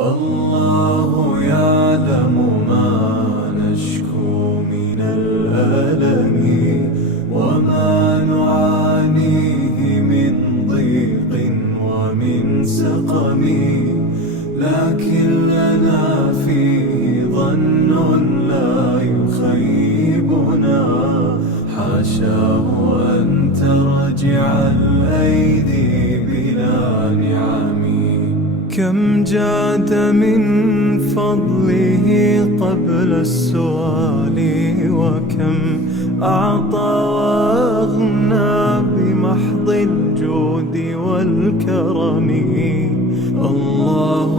الله يعلم ما نشكو من الألم وما نعانيه من ضيق ومن سقم، لكن لنا فيه ظن لا يخيبنا، حاشاه أن ترجع الأيدي بلا نعم. كم جاد من فضله قبل السؤال، وكم أعطى وأغنى بمحض الجود والكرم. الله